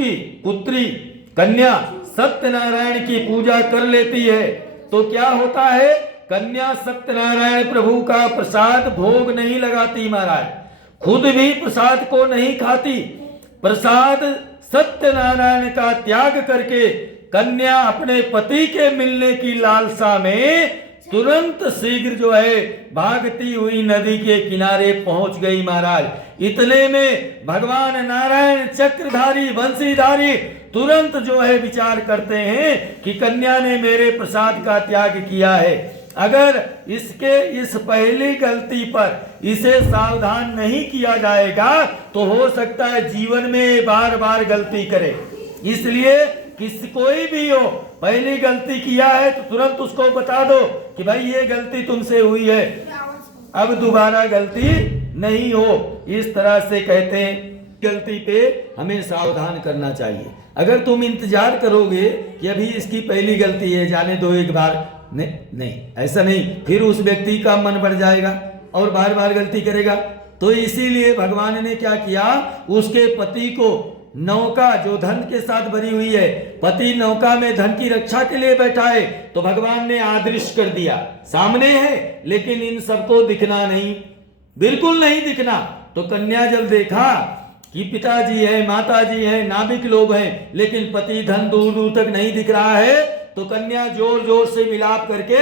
की पुत्री कन्या सत्यनारायण की पूजा कर लेती है तो क्या होता है, कन्या सत्यनारायण प्रभु का प्रसाद भोग नहीं लगाती महाराज, खुद भी प्रसाद को नहीं खाती। प्रसाद सत्यनारायण का त्याग करके कन्या अपने पति के मिलने की लालसा में तुरंत शीघ्र जो है भागती हुई नदी के किनारे पहुंच गई महाराज। इतने में भगवान नारायण चक्रधारी बंशीधारी तुरंत जो है विचार करते हैं कि कन्या ने मेरे प्रसाद का त्याग किया है, अगर इसके इस पहली गलती पर इसे सावधान नहीं किया जाएगा तो हो सकता है जीवन में बार बार गलती करे। इसलिए कोई भी हो पहली गलती किया है तो तुरंत उसको बता दो कि भाई ये गलती तुमसे हुई है, अब दोबारा गलती नहीं हो। इस तरह से कहते हैं गलती पे हमें सावधान करना चाहिए। अगर तुम इंतजार करोगे कि अभी इसकी पहली गलती है, जाने दो एक बार, नहीं ऐसा नहीं, फिर उस व्यक्ति का मन बढ़ जाएगा और बार बार गलती करेगा। तो इसीलिए भगवान ने क्या किया, उसके पति को नौका जो धन के साथ भरी हुई है, पति नौका में धन की रक्षा के लिए बैठा है, तो भगवान ने आदृश्य कर दिया, सामने है लेकिन इन सबको दिखना नहीं, बिल्कुल नहीं दिखना। तो कन्या जब देखा कि पिताजी है, माताजी है, नाभिक लोग हैं, लेकिन पति धन दूर दूर तक नहीं दिख रहा है, तो कन्या जोर जोर से विलाप करके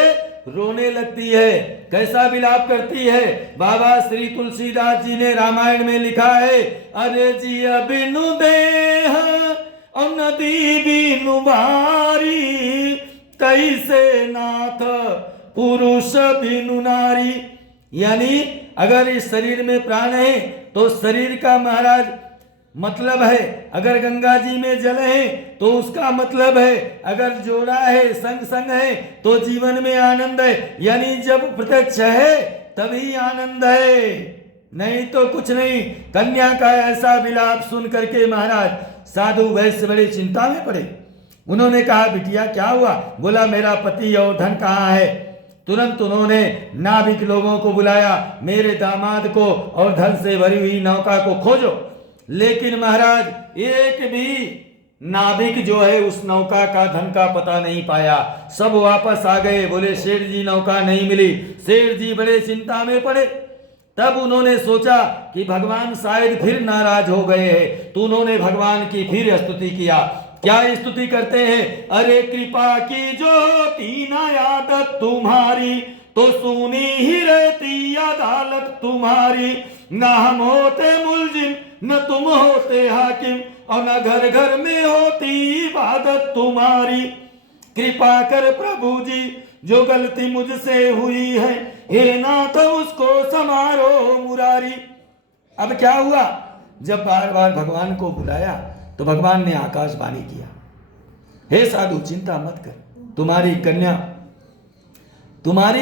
रोने लगती है। कैसा विलाप करती है, बाबा श्री तुलसीदास जी ने रामायण में लिखा है, अरे जी बिनु देह और नदी बिनु बारी, कैसे नाथ पुरुष बिनु नारी। यानी अगर इस शरीर में प्राण है तो शरीर का महाराज मतलब है, अगर गंगा जी में जल है तो उसका मतलब है, अगर जोड़ा है संग संग है तो जीवन में आनंद है। यानी जब प्रत्यक्ष है तभी आनंद है, नहीं तो कुछ नहीं। कन्या का ऐसा विलाप सुन करके महाराज साधु वैश्य बड़े चिंता में पड़े। उन्होंने कहा बिटिया क्या हुआ, बोला मेरा पति और धन कहाँ है। तुरंत उन्होंने नाविक लोगों को बुलाया, मेरे दामाद को और धन से भरी हुई नौका को खोजो। लेकिन महाराज एक भी नाविक जो है उस नौका का धन का पता नहीं पाया, सब वापस आ गए। बोले सेठ जी नौका नहीं मिली। सेठ जी बड़े चिंता में पड़े। तब उन्होंने सोचा कि भगवान शायद फिर नाराज हो गए हैं, तो उन्होंने भगवान की फिर स्तुति किया। क्या स्तुति करते हैं, अरे कृपा की जो तीना आदत तुम्हारी, तो सुनी ही रहती अदालत तुम्हारी, न हम होते मुलजिम न तुम होते हाकिम, और न घर घर में होती इबादत तुम्हारी। कृपा कर प्रभु जी जो गलती मुझसे हुई है, हे नाथ उसको समारो मुरारी। अब क्या हुआ, जब बार बार भगवान को बुलाया तो भगवान ने आकाशवाणी किया, हे साधु चिंता मत कर, तुम्हारी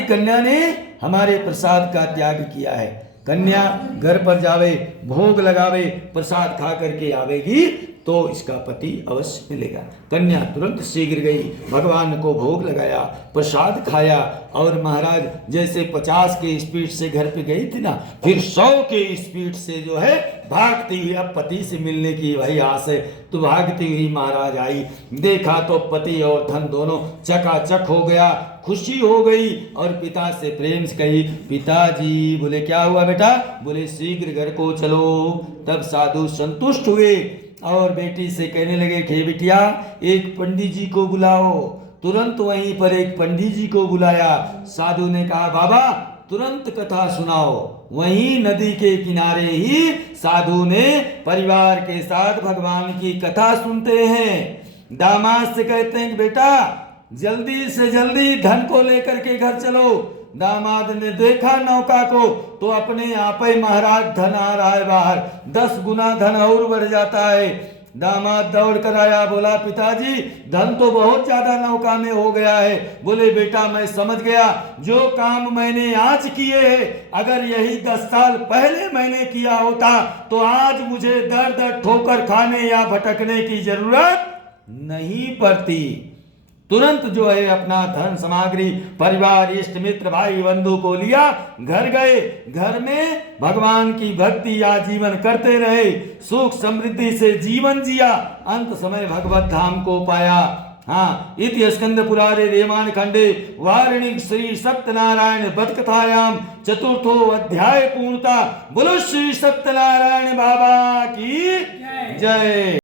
कन्या ने हमारे प्रसाद का त्याग किया है। कन्या घर पर जावे, भोग लगावे, प्रसाद खा करके आवेगी तो इसका पति अवश्य मिलेगा। कन्या तुरंत शीघ्र गई, भगवान को भोग लगाया, प्रसाद खाया, और महाराज जैसे 50 के स्पीड से घर पे गई थी ना, फिर 100 के स्पीड से जो है भागती हुई, अब पति से मिलने की वही आस है, तो भागती हुई महाराज आई। देखा तो पति और धन दोनों चकाचक हो गया, खुशी हो गई, और पिता से प्रेम से कही, पिताजी। बोले क्या हुआ बेटा, बोले शीघ्र घर को चलो। तब साधु संतुष्ट हुए और बेटी से कहने लगे कि बिटिया एक पंडित जी को बुलाओ। तुरंत वहीं पर एक पंडित जी को बुलाया। साधु ने कहा बाबा तुरंत कथा सुनाओ। वहीं नदी के किनारे ही साधु ने परिवार के साथ भगवान की कथा सुनते हैं। दामाद से कहते हैं कि बेटा जल्दी से जल्दी धन को लेकर के घर चलो। दामाद ने देखा नौका को तो अपने आप ही महाराज धन आ रहा है बाहर, 10 गुना धन और बढ़ जाता है। दामाद दौड़ कर आया, बोला पिताजी धन तो बहुत ज्यादा नौका में हो गया है। बोले बेटा मैं समझ गया, जो काम मैंने आज किए हैं अगर यही 10 साल पहले मैंने किया होता तो आज मुझे दर दर ठोकर खाने या भटकने की जरूरत नहीं पड़ती। तुरंत जो है अपना धन सामग्री परिवार इष्ट मित्र भाई बंधु को लिया, घर गए, घर में भगवान की भक्ति या जीवन करते रहे, सुख समृद्धि से जीवन जिया, अंत समय भगवत धाम को पाया। हाँ, इति स्कंद पुराणे रेमान खंडे वारिणी श्री सत्यनारायण बदकथायाम चतुर्थो अध्याय पूर्णता। बोलो श्री सत्यनारायण बाबा की जय।